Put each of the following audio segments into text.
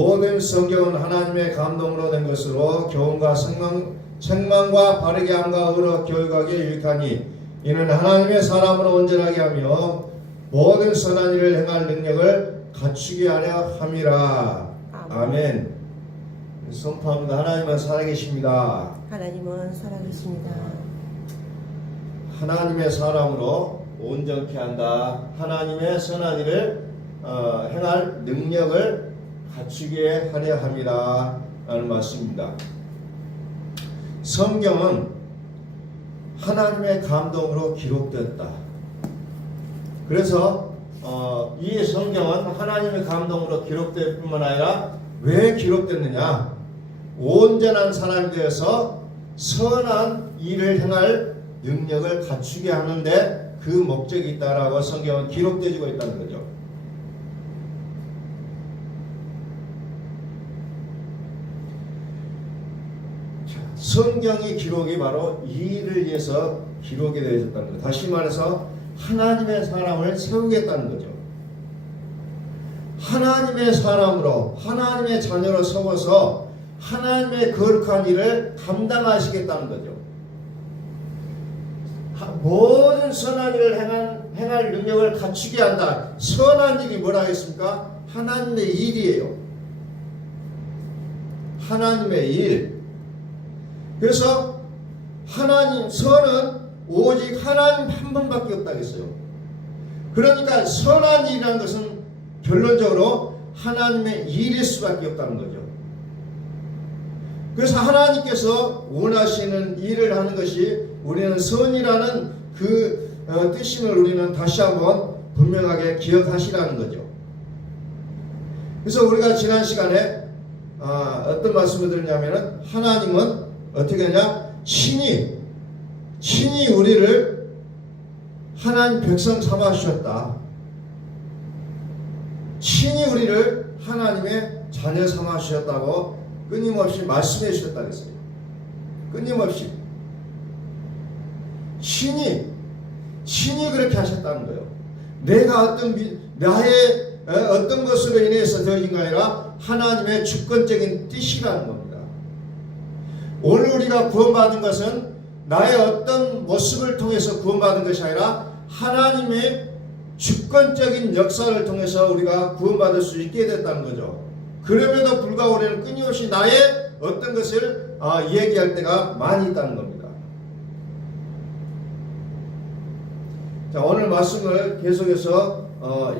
모든 성경은 하나님의 감동으로 된 것으로 교훈과 책망과 바르게 함과 의로 교육하기에 유익하니 이는 하나님의 사람으로 온전하게 하며 모든 선한 일을 행할 능력을 갖추게 하려 함이라. 아멘. 선포합니다. 하나님은 살아계십니다. 하나님은 살아계십니다. 하나님의 사람으로 온전케 한다. 하나님의 선한 일을 행할 능력을 갖추게 하려 함이라 라는 말씀입니다. 성경은 하나님의 감동으로 기록되었다. 그래서 이 성경은 하나님의 감동으로 기록될 뿐만 아니라 왜 기록됐느냐? 온전한 사람이 되어서 선한 일을 행할 능력을 갖추게 하는데 그 목적이 있다라고 성경은 기록되어지고 있다는 거죠. 성경의 기록이 바로 이 일을 위해서 기록이 되어졌다는 거죠. 다시 말해서 하나님의 사람을 세우겠다는 거죠. 하나님의 사람으로 하나님의 자녀로 세워서 하나님의 거룩한 일을 감당하시겠다는 거죠. 모든 선한 일을 행할 능력을 갖추게 한다. 선한 일이 뭐라 했습니까? 하나님의 일이에요. 하나님의 일. 그래서 하나님 선은 오직 하나님 한 분밖에 없다고 했어요. 그러니까 선한 일이라는 것은 결론적으로 하나님의 일일 수밖에 없다는 거죠. 그래서 하나님께서 원하시는 일을 하는 것이 우리는 선이라는 그 뜻임을 우리는 다시 한번 분명하게 기억하시라는 거죠. 그래서 우리가 지난 시간에 어떤 말씀을 드렸냐면은 하나님은 어떻게 하냐? 친히 우리를 하나님 백성 삼아 주셨다. 친히 우리를 하나님의 자녀 삼아 주셨다고 끊임없이 말씀해 주셨다고 했어요. 끊임없이 친히 그렇게 하셨다는 거예요. 내가 나의 어떤 것으로 인해서 되어진 게 아니라 하나님의 주권적인 뜻이라는 겁니다. 오늘 우리가 구원받은 것은 나의 어떤 모습을 통해서 구원받은 것이 아니라 하나님의 주권적인 역사를 통해서 우리가 구원받을 수 있게 됐다는 거죠. 그럼에도 불구하고 우리는 끊임없이 나의 어떤 것을 얘기할 때가 많이 있다는 겁니다. 자, 오늘 말씀을 계속해서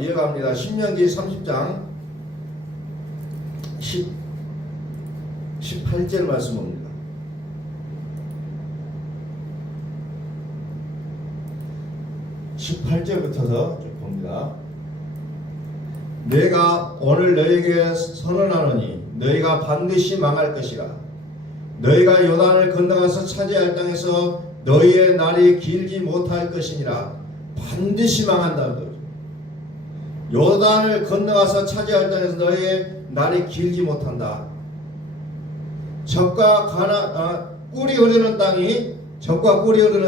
이어갑니다. 신명기 30장 18절 말씀 봅니다. 18절부터서 쭉 봅니다. 내가 오늘 너에게 선언하노니 너희가 반드시 망할 것이라. 너희가 요단을 건너가서 차지할 땅에서 너희의 날이 길지 못할 것이니라. 반드시 망한다는 거죠. 요단을 건너가서 차지할 땅에서 너희의 날이 길지 못한다. 적과 꿀이 흐르는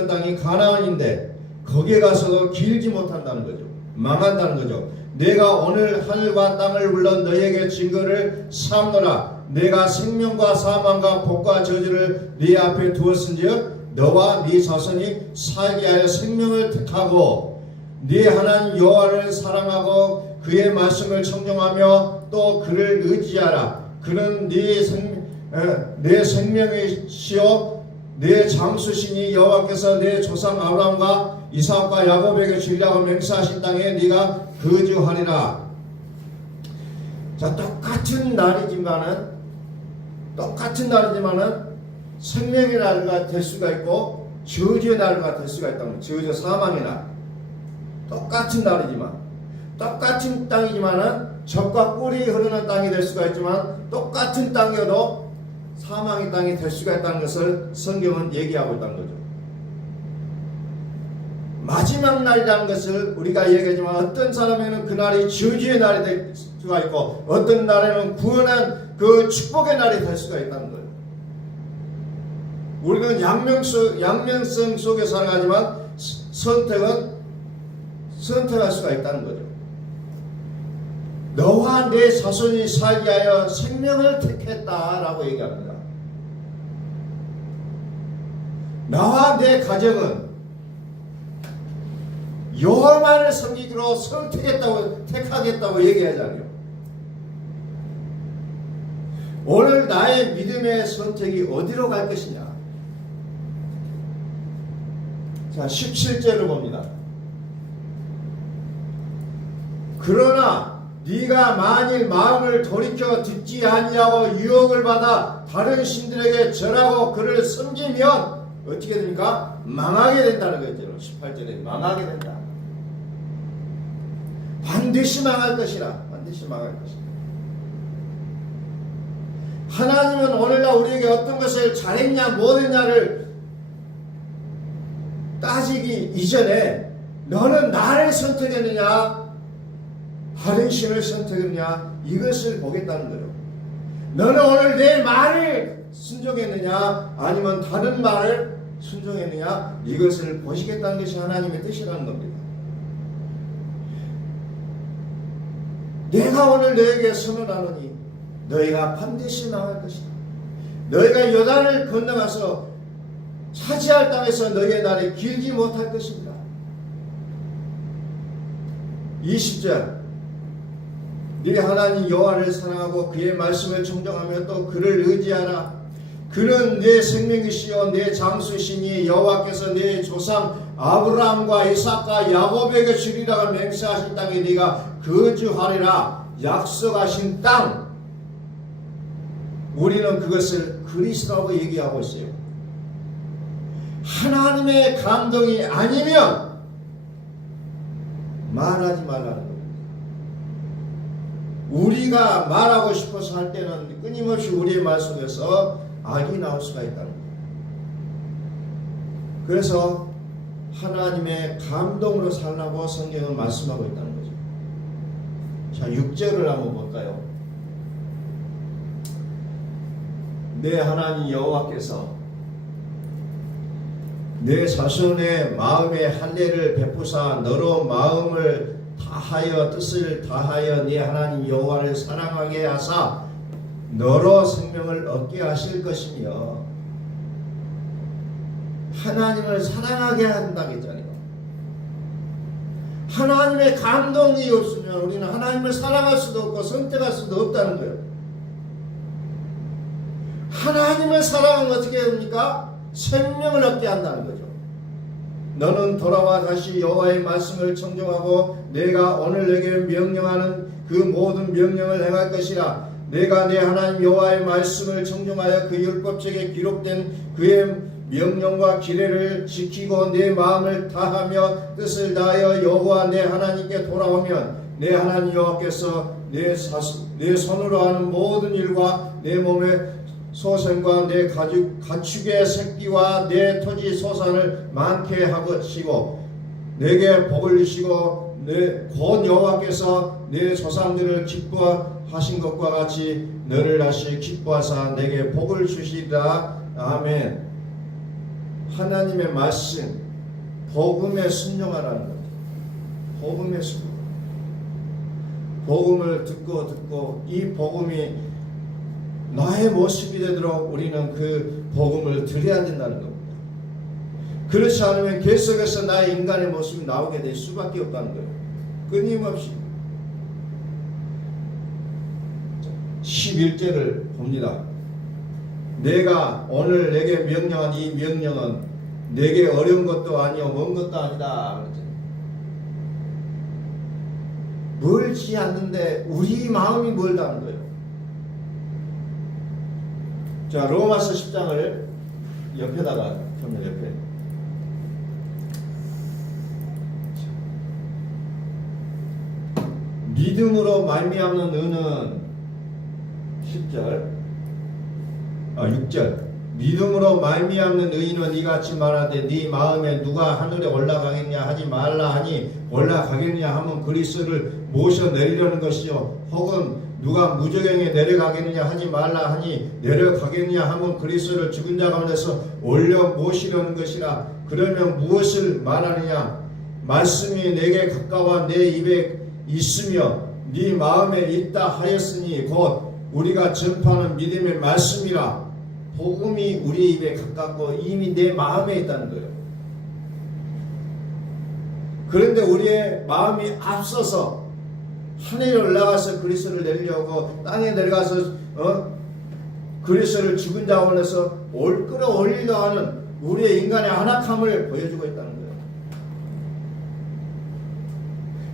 땅이 가나안인데 거기에 가서도 길지 못한다는 거죠. 망한다는 거죠. 내가 오늘 하늘과 땅을 불러 너희에게 증거를 삼노라. 내가 생명과 사망과 복과 저주를 네 앞에 두었은지여 너와 네 자손이 살게 하여 생명을 택하고 네 하나님 여호와를 사랑하고 그의 말씀을 청종하며 또 그를 의지하라. 그는 내 생명이시요 내 장수시니 여호와께서 내 조상 아브라함과 이삭과 야곱에게 주리라고 맹세하신 땅에 네가 거주하리라. 자, 똑같은 날이지만은 생명의 날가 될 수가 있고 저주의 날가 될 수가 있다는 거예요. 저주 사망의 날. 똑같은 날이지만 똑같은 땅이지만은 적과 꿀이 흐르는 땅이 될 수가 있지만 똑같은 땅이어도 사망의 땅이 될 수가 있다는 것을 성경은 얘기하고 있다는 거죠. 마지막 날이라는 것을 우리가 얘기하지만 어떤 사람에는 그날이 저주의 날이 될 수가 있고 어떤 날에는 구원한 그 축복의 날이 될 수가 있다는 거예요. 우리는 양면성 속에 살아가지만 선택할 수가 있다는 거죠. 너와 내 자손이 살게 하여 생명을 택했다라고 얘기합니다. 나와 내 가정은 여호와만을 섬기기로 택하겠다고 얘기하잖아요. 오늘 나의 믿음의 선택이 어디로 갈 것이냐? 자, 17절을 봅니다. 그러나 네가 만일 마음을 돌이켜 듣지 아니하고 유혹을 받아 다른 신들에게 절하고 그를 섬기면 어떻게 됩니까? 망하게 된다는 거죠. 18절에 망하게 된다. 반드시 망할 것이라. 반드시 망할 것이라. 하나님은 오늘날 우리에게 어떤 것을 잘했냐 못했냐를 따지기 이전에 너는 나를 선택했느냐 다른 신을 선택했느냐 이것을 보겠다는 거예요. 너는 오늘 내 말을 순종했느냐 아니면 다른 말을 순종했느냐 이것을 보시겠다는 것이 하나님의 뜻이라는 겁니다. 내가 오늘 너에게 선언하노니 너희가 반드시 망할 것이다. 너희가 요단을 건너가서 차지할 땅에서 너희의 날이 길지 못할 것입니다. 20절 네 하나님 여호와를 사랑하고 그의 말씀을 청정하며 또 그를 의지하라. 그는 내 생명이시요 내 장수시니 여호와께서 내 조상 아브라함과 이삭과 야곱에게 주리라 맹세하신 땅에 네가 거주하리라 약속하신 땅. 우리는 그것을 그리스도라고 얘기하고 있어요. 하나님의 감동이 아니면 말하지 말라는 겁니다. 우리가 말하고 싶어서 할 때는 끊임없이 우리의 말 속에서 악이 나올 수가 있다는 거예요. 그래서 하나님의 감동으로 살라고 성경은 말씀하고 있다는 거죠. 자, 6절을 한번 볼까요? 내 하나님 여호와께서 내 자손의 마음에 할례를 베푸사 너로 마음을 다하여 뜻을 다하여 네 하나님 여호와를 사랑하게 하사 너로 생명을 얻게 하실 것이며 하나님을 사랑하게 한다겠잖아요. 하나님의 감동이 없으면 우리는 하나님을 사랑할 수도 없고 선택할 수도 없다는 거예요. 하나님을 사랑하면 어떻게 됩니까? 생명을 얻게 한다는 거죠. 너는 돌아와 다시 여호와의 말씀을 청종하고 내가 오늘 내게 명령하는 그 모든 명령을 행할 것이라. 내가 내 하나님 여호와의 말씀을 청종하여 그 율법책에 기록된 그의 명령과 규례를 지키고 내 마음을 다하며 뜻을 다하여 여호와 내 하나님께 돌아오면 내 하나님 여호와께서 내 손으로 하는 모든 일과 내 몸의 소생과 내 가축의 새끼와 내 토지 소산을 많게 하시고 내게 복을 주시고 곧 여호와께서 내 조상들을 기뻐하신 것과 같이 너를 다시 기뻐하사 내게 복을 주시리라. 아멘. 하나님의 말씀 복음에 순종하라는 거죠. 복음에 순종. 복음을 듣고 이 복음이 나의 모습이 되도록 우리는 그 복음을 드려야 된다는 겁니다. 그렇지 않으면 계속해서 나의 인간의 모습이 나오게 될 수밖에 없다는 거예요. 끊임없이. 11절을 봅니다. 내가 오늘 내게 명령한 이 명령은 내게 어려운 것도 아니요 먼 것도 아니다. 멀지 않는데 우리 마음이 멀다는 거예요. 자, 로마서 10장을 옆에다가 펴면 옆에. 믿음으로 말미암는 의는 6절. 믿음으로 말미암는 의인은 이같이 말하되 네 마음에 누가 하늘에 올라가겠냐 하지 말라 하니 올라가겠냐 하면 그리스도를 모셔 내리려는 것이요 혹은 누가 무저갱에 내려가겠느냐 하지 말라 하니 내려가겠느냐 하면 그리스도를 죽은 자 가운데서 올려 모시려는 것이라. 그러면 무엇을 말하느냐? 말씀이 내게 가까워 내 입에 있으며 네 마음에 있다 하였으니 곧 우리가 전파하는 믿음의 말씀이라. 복음이 우리 입에 가깝고 이미 내 마음에 있다는 거예요. 그런데 우리의 마음이 앞서서 하늘에 올라가서 그리스도를 내리려고 땅에 내려가서 그리스도를 죽은 자원에서 끌어올리려 하는 우리의 인간의 안악함을 보여주고 있다는 거예요.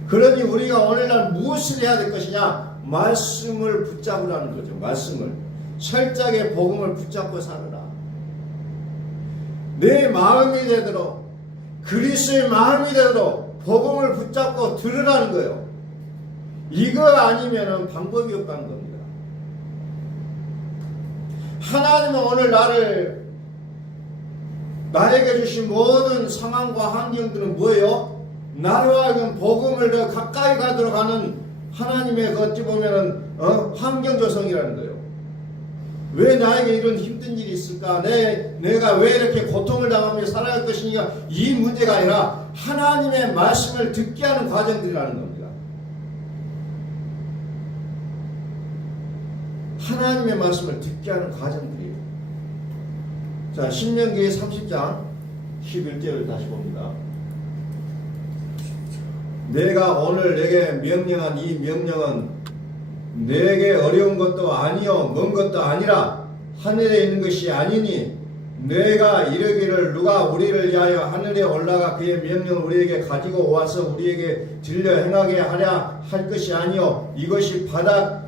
그러니 우리가 오늘날 무엇을 해야 될 것이냐? 말씀을 붙잡으라는 거죠. 말씀을. 철저하게 복음을 붙잡고 살아라. 내 마음이 되도록, 그리스도의 마음이 되도록 복음을 붙잡고 들으라는 거예요. 이거 아니면은 방법이 없다는 겁니다. 하나님은 오늘 나에게 주신 모든 상황과 환경들은 뭐예요? 나로 하여금 복음을 더 가까이 가도록 하는 하나님의 어찌 보면은 환경 조성이라는 거예요. 왜 나에게 이런 힘든 일이 있을까? 내가 왜 이렇게 고통을 당하며 살아갈 것이냐? 이 문제가 아니라 하나님의 말씀을 듣게 하는 과정들이라는 겁니다. 하나님의 말씀을 듣게 하는 과정들이에요. 자, 신명기 30장 11절을 다시 봅니다. 내가 오늘 내게 명령한 이 명령은 내게 어려운 것도 아니요 먼 것도 아니라 하늘에 있는 것이 아니니 내가 이르기를 누가 우리를 위하여 하늘에 올라가 그의 명령을 우리에게 가지고 와서 우리에게 들려 행하게 하랴 할 것이 아니요 이것이 바다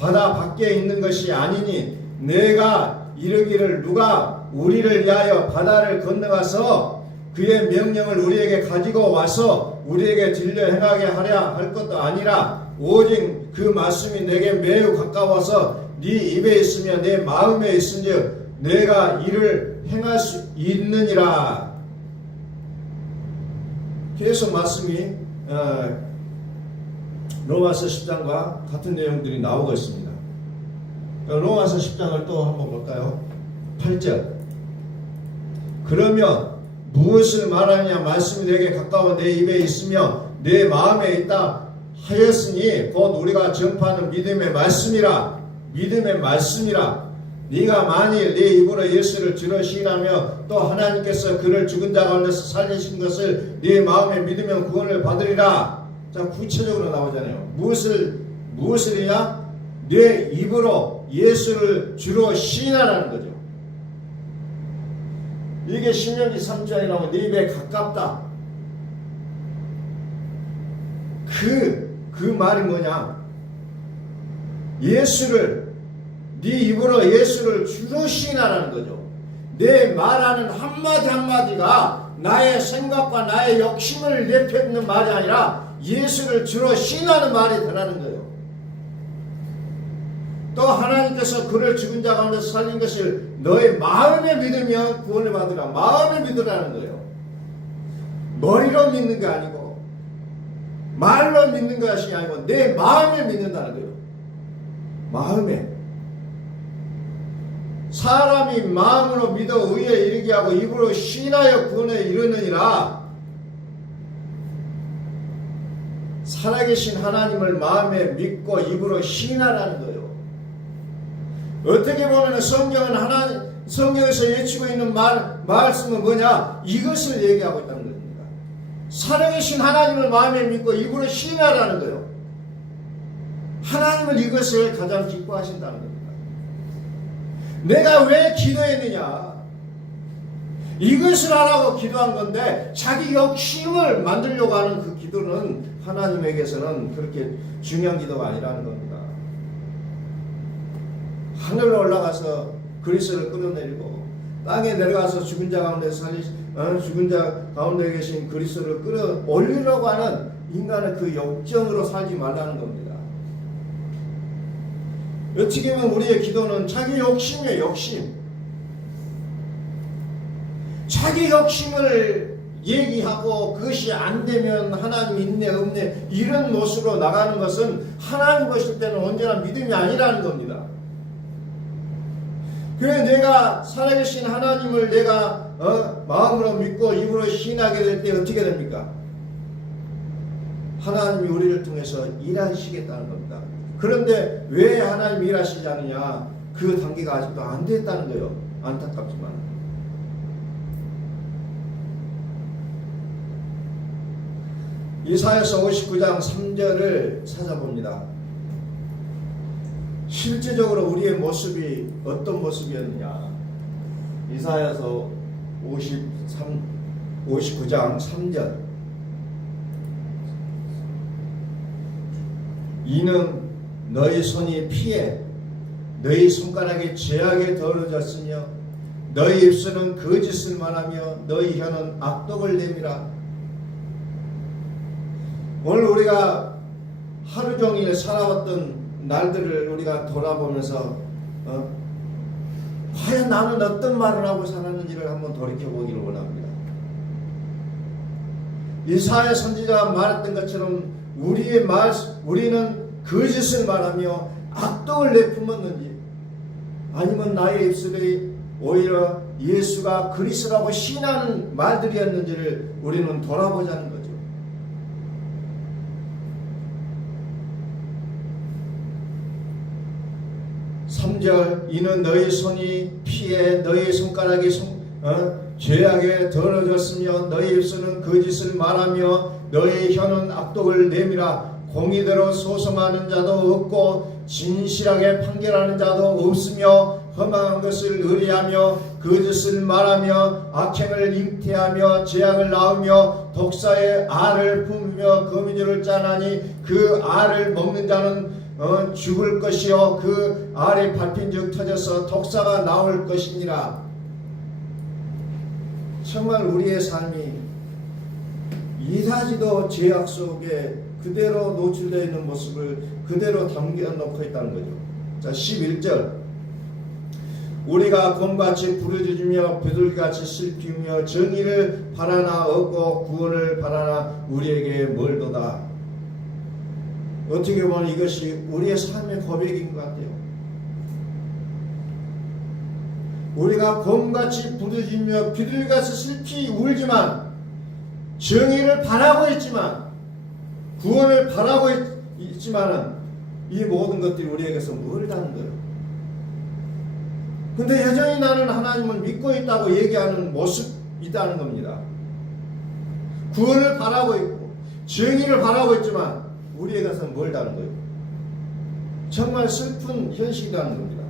밖에 있는 것이 아니니 내가 이르기를 누가 우리를 위하여 바다를 건너가서 그의 명령을 우리에게 가지고 와서 우리에게 들려 행하게 하랴 할 것도 아니라 오직 그 말씀이 내게 매우 가까워서 네 입에 있으며 내 마음에 있은즉 내가 이를 행할 수 있느니라. 계속 말씀이 로마서 10장과 같은 내용들이 나오고 있습니다. 로마서 10장을 또 한번 볼까요? 8절. 그러면 무엇을 말하냐? 말씀이 내게 가까워 내 입에 있으며 내 마음에 있다 하였으니 곧 우리가 전파하는 믿음의 말씀이라. 믿음의 말씀이라. 네가 만일 네 입으로 예수를 주로 시인하며 또 하나님께서 그를 죽은 자 가운데서 살리신 것을 네 마음에 믿으면 구원을 받으리라. 자, 구체적으로 나오잖아요. 무엇을 해야? 내 입으로 예수를 주로 시인하라는 거죠. 이게 신명기 3장에 나오면 네 입에 가깝다. 그 말이 뭐냐? 네 입으로 예수를 주로 시인하라는 거죠. 내 말하는 한마디 한마디가 나의 생각과 나의 욕심을 내뿜는 말이 아니라 예수를 주로 시인하는 말이 되라는 거예요. 또 하나님께서 그를 죽은 자 가운데서 살린 것을 너의 마음에 믿으면 구원을 받으라. 마음에 믿으라는 거예요. 머리로 믿는 게 아니고 말로 믿는 것이 아니고 내 마음에 믿는다는 거예요. 마음에. 사람이 마음으로 믿어 의에 이르게 하고 입으로 시인하여 구원에 이르느니라. 살아계신 하나님을 마음에 믿고 입으로 시인하라는 거예요. 어떻게 보면 성경에서 외치고 있는 말씀은 뭐냐? 이것을 얘기하고 있다는 겁니다. 살아계신 하나님을 마음에 믿고 입으로 시인하라는 거예요. 하나님은 이것을 가장 기뻐하신다는 겁니다. 내가 왜 기도했느냐? 이것을 하라고 기도한 건데 자기 욕심을 만들려고 하는 그 기도는 하나님에게서는 그렇게 중요한 기도가 아니라는 겁니다. 하늘로 올라가서 그리스도를 끌어내리고 땅에 내려가서 죽은 자 가운데 계신 그리스도를 끌어올리려고 하는 인간의 그 욕정으로 살지 말라는 겁니다. 어떻게 보면 우리의 기도는 자기 욕심이에요. 욕심. 자기 욕심을 얘기하고 그것이 안 되면 하나님 있네 없네 이런 모습으로 나가는 것은 하나님 보실 때는 언제나 믿음이 아니라는 겁니다. 그래 내가 살아계신 하나님을 내가 마음으로 믿고 입으로 시인하게 될 때 어떻게 됩니까? 하나님이 우리를 통해서 일하시겠다는 겁니다. 그런데 왜 하나님이 일하시지 않느냐? 그 단계가 아직도 안 됐다는 거예요. 안타깝지만. 이사야서 59장 3절을 찾아봅니다. 실제적으로 우리의 모습이 어떤 모습이었느냐? 이사야서 59장 3절. 이는 너희 손이 피에 너희 손가락이 죄악에 더러졌으며 너희 입술은 거짓을 말하며 너희 혀는 악독을 내밀어. 오늘 우리가 하루 종일 살아왔던 날들을 우리가 돌아보면서 과연 나는 어떤 말을 하고 살았는지를 한번 돌이켜보기를 원합니다. 이사야 선지자가 말했던 것처럼 우리는 거짓을 말하며 악독을 내뿜었는지, 아니면 나의 입술이 오히려 예수가 그리스도라고 시인하는 말들이었는지를 우리는 돌아보자는 거죠. 이는 너희 손이 피에 너희 손가락이 죄악에 더러졌으며 너희 입술은 거짓을 말하며 너희 혀는 악독을 내밀어. 공의대로 소송하는 자도 없고 진실하게 판결하는 자도 없으며 험한 것을 의뢰하며 거짓을 말하며 악행을 잉태하며 죄악을 낳으며 독사의 알을 품으며 거미줄을 짜나니 그 알을 먹는 자는 죽을 것이요 그 알이 밟힌즉 터져서 독사가 나올 것이니라. 정말 우리의 삶이 이다지도 죄악 속에 그대로 노출되어 있는 모습을 그대로 담겨놓고 있다는 거죠. 자, 11절. 우리가 곰같이 부르짖으며 비둘기같이 슬피우며 정의를 바라나 얻고 구원을 바라나 우리에게 멀도다. 어떻게 보면 이것이 우리의 삶의 고백인 것 같아요. 우리가 곰같이 부르짖으며 비둘기같이 슬피 울지만, 정의를 바라고 있지만, 구원을 바라고 있지만은 이 모든 것들이 우리에게서 멀다는 거예요. 근데 여전히 나는 하나님을 믿고 있다고 얘기하는 모습이 있다는 겁니다. 구원을 바라고 있고 정의를 바라고 있지만 우리에게서 멀다는 거예요. 정말 슬픈 현실이라는 겁니다.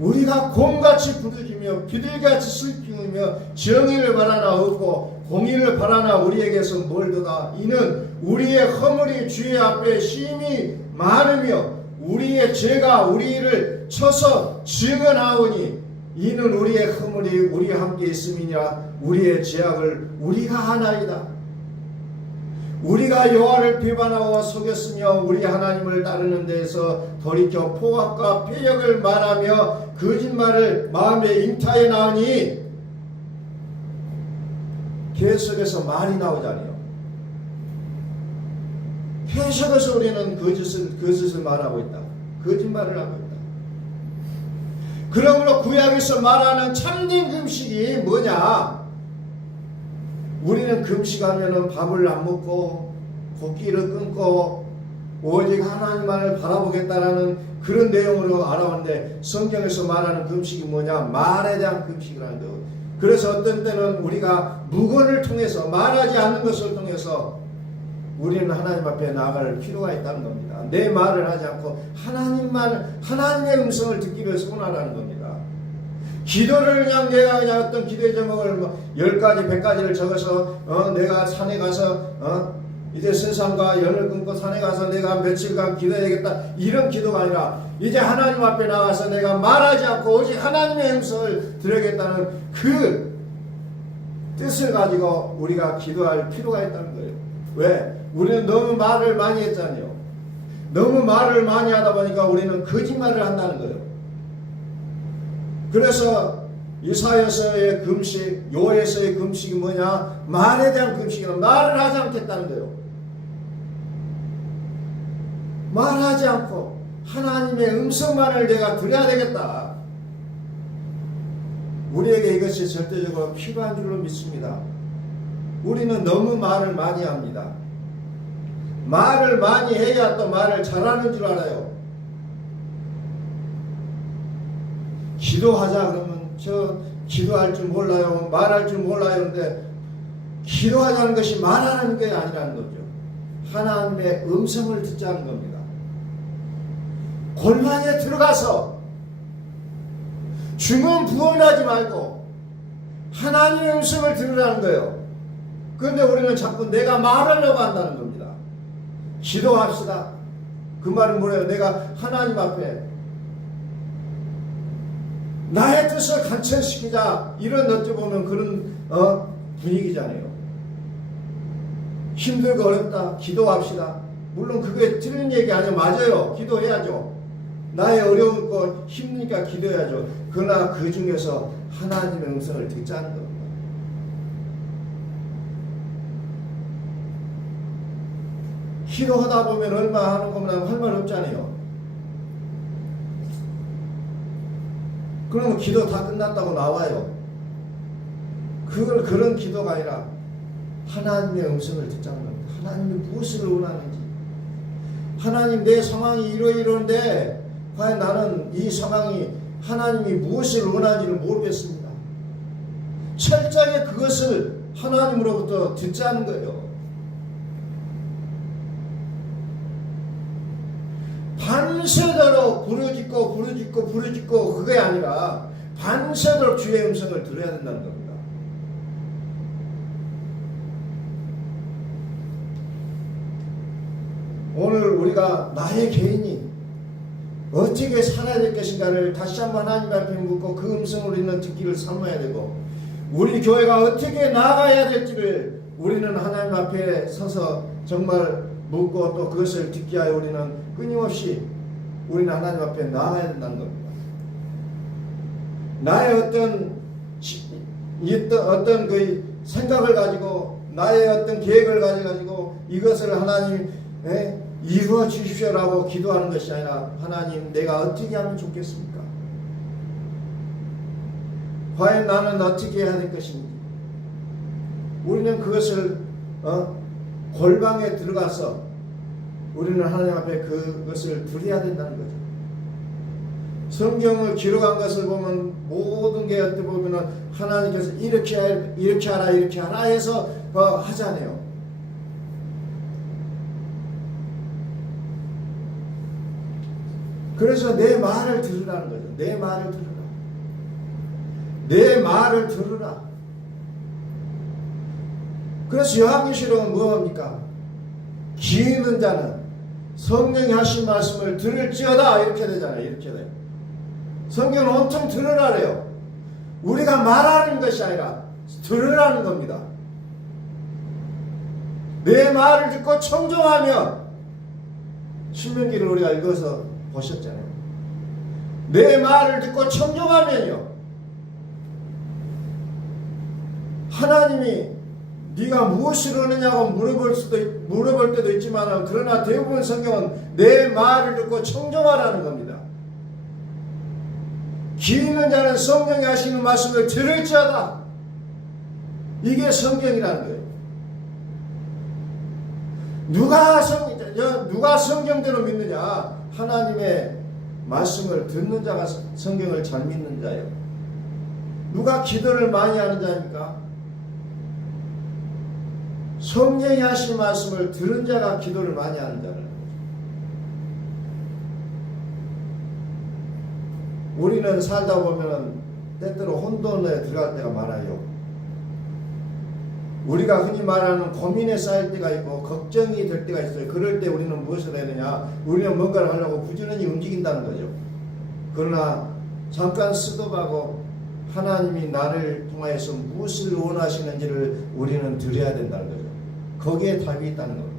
우리가 곰같이 부르짖으며 비둘기같이 슬피우며 정의를 바라나 얻고 공의를 바라나 우리에게서 멀도다. 이는 우리의 허물이 주의 앞에 심히 많으며 우리의 죄가 우리를 쳐서 증언하오니 이는 우리의 허물이 우리와 함께 있음이니라. 우리의 죄악을 우리가 하나이다. 우리가 여호와를 비방하고 속였으며 우리 하나님을 따르는 데에서 돌이켜 포악과 패역을 말하며 거짓말을 마음에 잉타해 나오니, 계속해서 말이 나오잖아요. 계속해서 우리는 거짓을 말하고 있다. 거짓말을 하고 있다. 그러므로 구약에서 말하는 참된 금식이 뭐냐? 우리는 금식하면은 밥을 안 먹고 곡기를 끊고 오직 하나님만을 바라보겠다라는 그런 내용으로 알아왔는데, 성경에서 말하는 금식이 뭐냐? 말에 대한 금식이라는 거예요. 그래서 어떤 때는 우리가 묵언을 통해서, 말하지 않는 것을 통해서 우리는 하나님 앞에 나아갈 필요가 있다는 겁니다. 내 말을 하지 않고 하나님의 음성을 듣기 위해서 원하라는 겁니다. 기도를 그냥 내가 어떤 기도의 제목을 10가지 100가지를 적어서 내가 산에 가서 이제 세상과 연을 끊고 산에 가서 내가 며칠간 기도해야겠다, 이런 기도가 아니라 이제 하나님 앞에 나가서 내가 말하지 않고 오직 하나님의 음성을 들어야겠다는 그 뜻을 가지고 우리가 기도할 필요가 있다는 거예요. 왜? 우리는 너무 말을 많이 했잖아요. 너무 말을 많이 하다 보니까 우리는 거짓말을 한다는 거예요. 그래서 이사야서의 금식, 요에서의 금식이 뭐냐? 말에 대한 금식이라, 말을 하지 않겠다는 거예요. 말하지 않고 하나님의 음성만을 내가 들어야 되겠다. 우리에게 이것이 절대적으로 필요한 줄로 믿습니다. 우리는 너무 말을 많이 합니다. 말을 많이 해야 또 말을 잘하는 줄 알아요. 기도하자 그러면 저 기도할 줄 몰라요, 말할 줄 몰라요. 근데 기도하자는 것이 말하는 게 아니라는 거죠. 하나님의 음성을 듣자는 겁니다. 골방에 들어가서 주문 부언하지 말고 하나님의 음성을 들으라는 거예요. 그런데 우리는 자꾸 내가 말하려고 한다는 겁니다. 기도합시다. 그 말은 뭐예요? 내가 하나님 앞에 나의 뜻을 간천시키자, 이런 어찌 보면 그런 분위기잖아요. 힘들고 어렵다, 기도합시다. 물론 그게 틀린 얘기 아니에요. 맞아요. 기도해야죠. 나의 어려운 거 힘드니까 기도해야죠. 그러나 그 중에서 하나님의 음성을 듣자는 겁니다. 기도하다 보면 얼마 하는 것만 할 말 없잖아요. 그러면 기도 다 끝났다고 나와요. 그런 기도가 아니라 하나님의 음성을 듣자는 겁니다. 하나님이 무엇을 원하는지, 하나님 내 상황이 이러이러한데 과연 나는 이 상황이 하나님이 무엇을 원하는지를 모르겠습니다. 철저하게 그것을 하나님으로부터 듣자는 거예요. 밤새도록 부르짖고 그게 아니라 밤새도록 주의 음성을 들어야 된다는 겁니다. 오늘 우리가 나의 개인이 어떻게 살아야 될 것인가를 다시 한번 하나님 앞에 묻고 그 음성을 우리는 듣기를 삼아야 되고, 우리 교회가 어떻게 나아가야 될지를 우리는 하나님 앞에 서서 정말 묻고 또 그것을 듣기 하여 우리는 끊임없이 우리는 하나님 앞에 나아가야 된다는 겁니다. 나의 어떤 그 생각을 가지고 나의 어떤 계획을 가지고 이것을 하나님 이루어 주십시오라고 기도하는 것이 아니라, 하나님 내가 어떻게 하면 좋겠습니까? 과연 나는 어떻게 해야 될 것인지, 우리는 그것을 골방에 들어가서 우리는 하나님 앞에 그것을 드려야 된다는 거죠. 성경을 기록한 것을 보면 모든 게 어떻게 보면은 하나님께서 이렇게 하라 해서 하잖아요. 그래서 내 말을 들으라는 거죠. 내 말을 들으라. 내 말을 들으라. 그래서 요한계시록은 뭐합니까? 귀 있는 자는 성령이 하신 말씀을 들을지어다, 이렇게 되잖아요. 이렇게 돼요. 성경은 온통 들으라래요. 우리가 말하는 것이 아니라 들으라는 겁니다. 내 말을 듣고 청종하면, 신명기를 우리가 읽어서 보셨잖아요. 내 말을 듣고 청종하면요, 하나님이 네가 무엇을 하느냐고 물어볼 때도 있지만, 그러나 대부분 성경은 내 말을 듣고 청종하라는 겁니다. 귀 있는 자는 성령이 하시는 말씀을 들을지어다. 이게 성경이라는 거예요. 누가 성경대로 믿느냐? 하나님의 말씀을 듣는 자가 성경을 잘 믿는 자예요. 누가 기도를 많이 하는 자입니까? 성령이 하신 말씀을 들은 자가 기도를 많이 하는 자라는 거죠. 우리는 살다 보면 때때로 혼돈에 들어갈 때가 많아요. 우리가 흔히 말하는 고민에 쌓일 때가 있고 걱정이 될 때가 있어요. 그럴 때 우리는 무엇을 해야 되냐? 우리는 뭔가를 하려고 부지런히 움직인다는 거죠. 그러나 잠깐 스톱하고 하나님이 나를 통하여서 무엇을 원하시는지를 우리는 들어야 된다는 거죠. 거기에 답이 있다는 겁니다.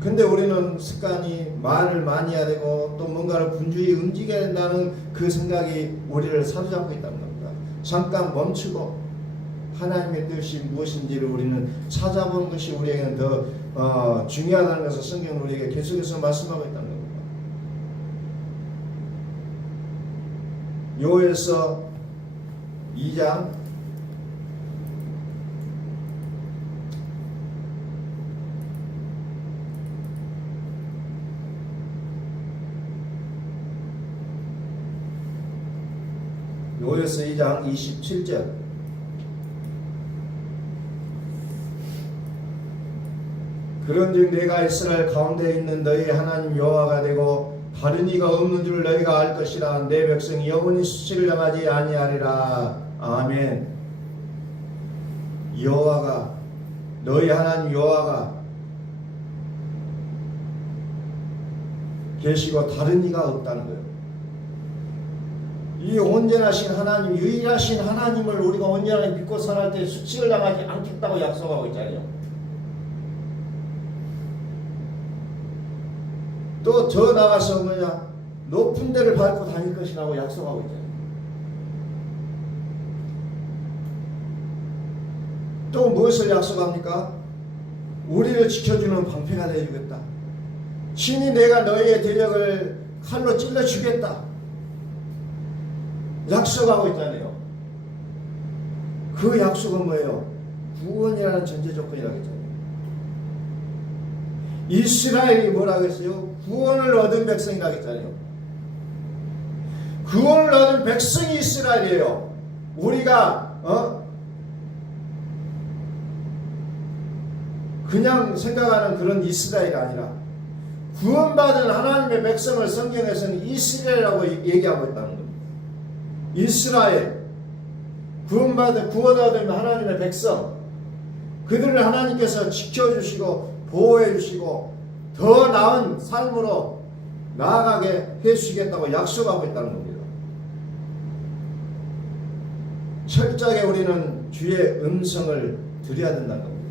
근데 우리는 습관이 말을 많이 해야 되고 또 뭔가를 분주히 움직여야 된다는 그 생각이 우리를 사로잡고 있다는 겁니다. 잠깐 멈추고 하나님의 뜻이 무엇인지를 우리는 찾아보는 것이 우리에게는 더 중요하다는 것을 성경은 우리에게 계속해서 말씀하고 있다는 겁니다. 요엘서 2장 고린도서 2장 27절. 그런즉 내가 이스라엘 가운데 있는 너희 하나님 여호와가 되고 다른 이가 없는 줄 너희가 알 것이라. 내 백성이 영원히 수치를 당하지 아니하리라. 아멘. 여호와가, 너희 하나님 여호와가 계시고 다른 이가 없다는 거예요. 이 온전하신 하나님, 유일하신 하나님을 우리가 온전하게 믿고 살할 때 수치를 당하지 않겠다고 약속하고 있잖아요. 또 저 나가서 높은 데를 밟고 다닐 것이라고 약속하고 있잖아요. 또 무엇을 약속합니까? 우리를 지켜주는 방패가 되어주겠다. 친히 내가 너희의 대적을 칼로 찔러주겠다. 약속하고 있잖아요. 그 약속은 뭐예요? 구원이라는 전제 조건이라고 했잖아요. 이스라엘이 뭐라고 했어요? 구원을 얻은 백성이라고 했잖아요. 구원을 얻은 백성이 이스라엘이에요. 우리가 그냥 생각하는 그런 이스라엘이 아니라 구원받은 하나님의 백성을 성경에서는 이스라엘이라고 얘기하고 있다는 겁니다. 이스라엘, 구원 얻은 하나님의 백성, 그들을 하나님께서 지켜주시고 보호해주시고 더 나은 삶으로 나아가게 해주시겠다고 약속하고 있다는 겁니다. 철저하게 우리는 주의 음성을 들어야 된다는 겁니다.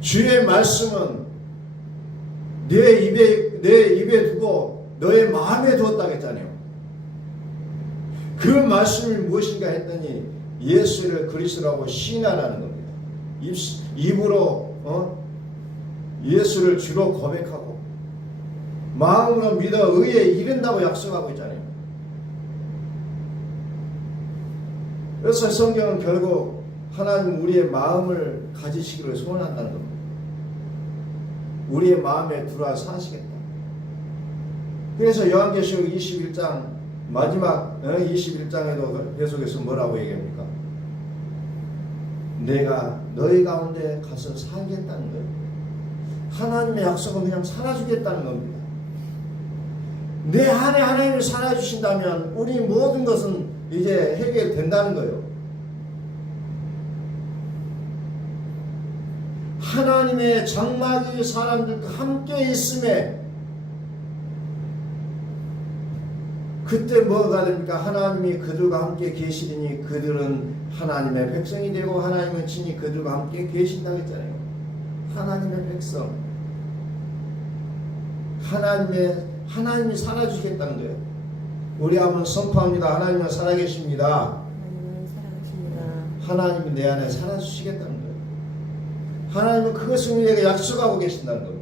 주의 말씀은 내 입에 두고 너의 마음에 두었다고 했잖아요. 그 말씀이 무엇인가 했더니 예수를 그리스도라고 신하라는 겁니다. 입으로 예수를 주로 고백하고 마음으로 믿어 의에 이른다고 약속하고 있잖아요. 그래서 성경은 결국 하나님 우리의 마음을 가지시기를 소원한다는 겁니다. 우리의 마음에 들어와 사시겠다. 그래서 요한계시록 21장 마지막 21장에도 계속해서 뭐라고 얘기합니까? 내가 너희 가운데 가서 살겠다는 거예요. 하나님의 약속은 그냥 살아주겠다는 겁니다. 내 안에 하나님이 살아주신다면 우리 모든 것은 이제 해결된다는 거예요. 하나님의 장막이 사람들과 함께 있음에 그때 뭐가 됩니까? 하나님이 그들과 함께 계시리니 그들은 하나님의 백성이 되고 하나님은 친히 그들과 함께 계신다고 했잖아요. 하나님의 백성, 하나님이 살아주시겠다는 거예요. 우리 한번 선포합니다. 하나님은 살아계십니다. 하나님은 살아계십니다. 하나님은 내 안에 살아주시겠다는 거예요. 하나님은 그것을 우리에게 약속하고 계신다는 겁니다.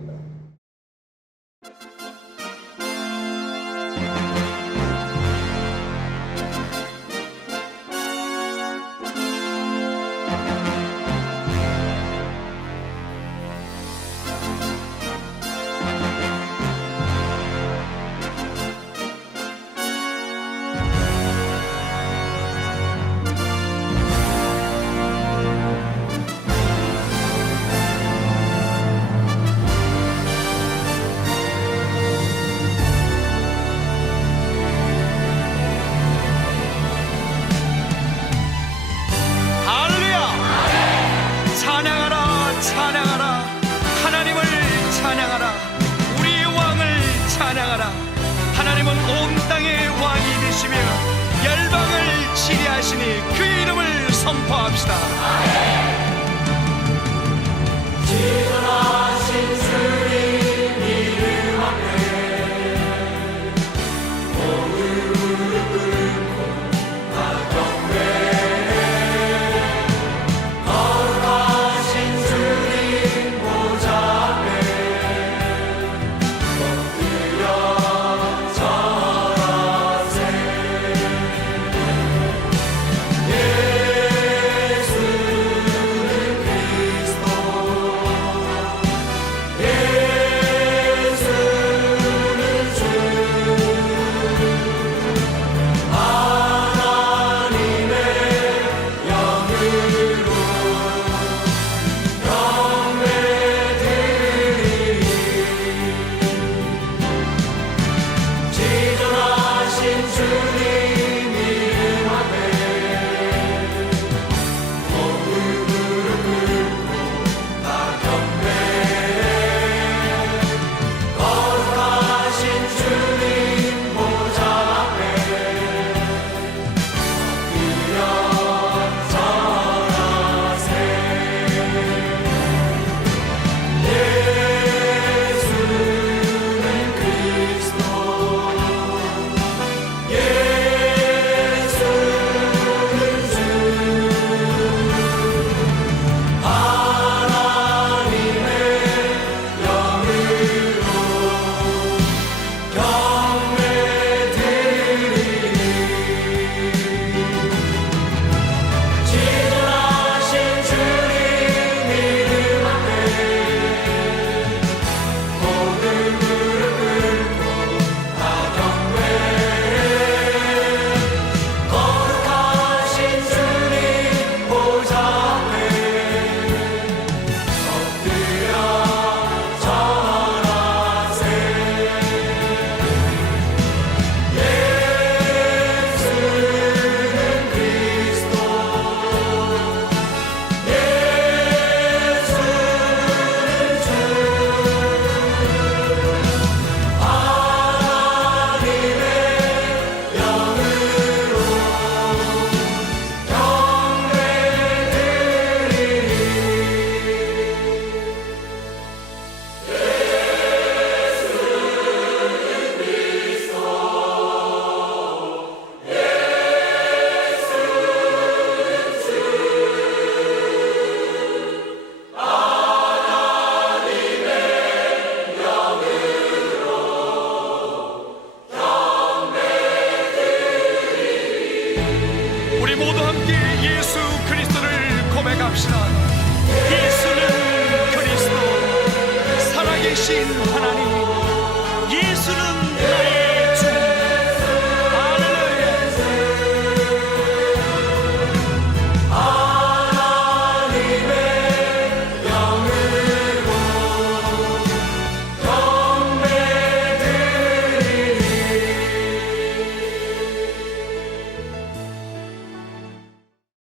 하나님은 온 땅의 왕이 되시며 열방을 치리하시니 그의 이름을 선포합시다. 지존하신 주님 이름 앞에 오늘 무릎 꿇고 나 경배해. 거룩하신 주님 보좌 앞에 엎드려 예수는 그리스도 모두 함께 예수 그리스도를 고백합시다. 예수는 그리스도, 살아계신 하나님. 예수는